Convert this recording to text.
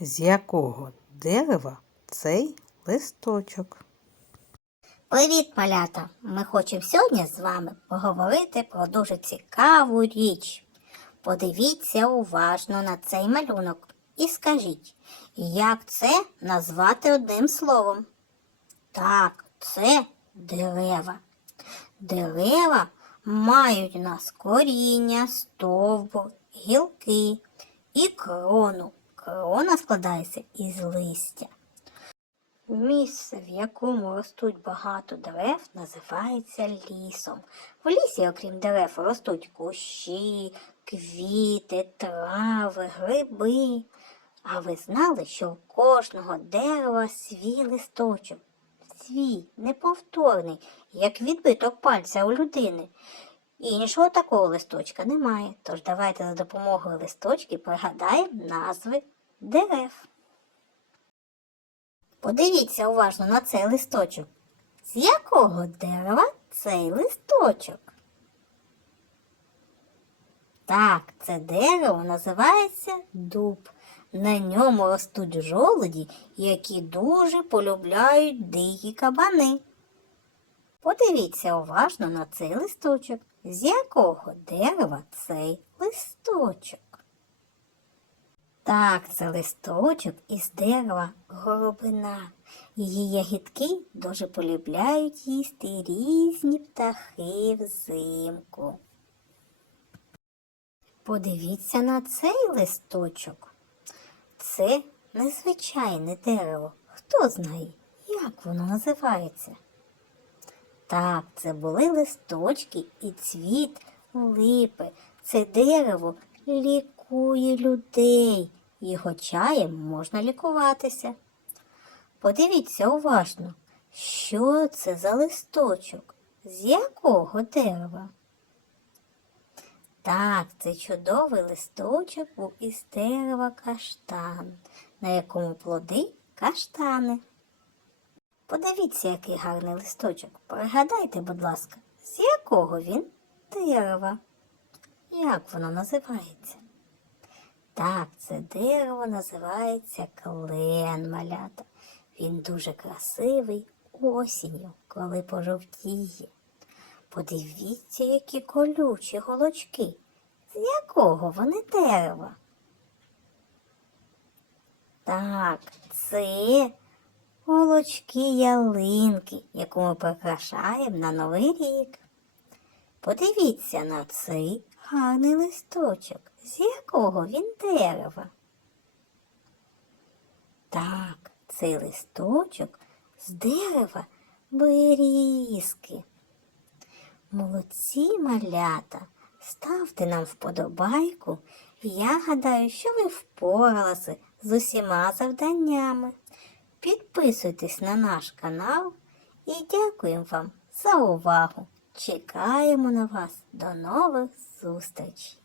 З якого дерева цей листочок? Привіт, малята! Ми хочемо сьогодні з вами поговорити про дуже цікаву річ. Подивіться уважно на цей малюнок і скажіть, як це назвати одним словом? Так, це дерева. Дерева мають у нас коріння, стовбур, гілки і крону. Крона складається із листя. Місце, в якому ростуть багато дерев, називається лісом. В лісі, окрім дерев, ростуть кущі, квіти, трави, гриби. А ви знали, що в кожного дерева свій листочок? Свій, неповторний, як відбиток пальця у людини. Іншого такого листочка немає. Тож давайте за допомогою листочки пригадаємо назви дерев. Подивіться уважно на цей листочок. З якого дерева цей листочок? Так, це дерево називається дуб. На ньому ростуть жолуді, які дуже полюбляють дикі кабани. Подивіться уважно на цей листочок. З якого дерева цей листочок? Так, це листочок із дерева горобина. Її ягідки дуже полюбляють їсти різні птахи взимку. Подивіться на цей листочок. Це незвичайне дерево. Хто знає, як воно називається? Так, це були листочки і цвіт липи. Це дерево лікує людей. Його чаєм можна лікуватися. Подивіться уважно, що це за листочок, з якого дерева? Так, це чудовий листочок був із дерева каштан, на якому плоди каштани. Подивіться, який гарний листочок. Пригадайте, будь ласка, з якого він дерева? Як воно називається? Так, це дерево називається клен малята. Він дуже красивий осінню, коли пожовтіє. Подивіться, які колючі голочки. З якого вони дерева? Так, це голочки ялинки, яку ми прикрашаємо на Новий рік. Подивіться на цей гарний листочок. З якого він дерева? Так, цей листочок з дерева берізки. Молодці малята, ставте нам вподобайку. і Я гадаю, що ви впоралися з усіма завданнями. Підписуйтесь на наш канал і дякуємо вам за увагу. Чекаємо на вас. До нових зустрічей!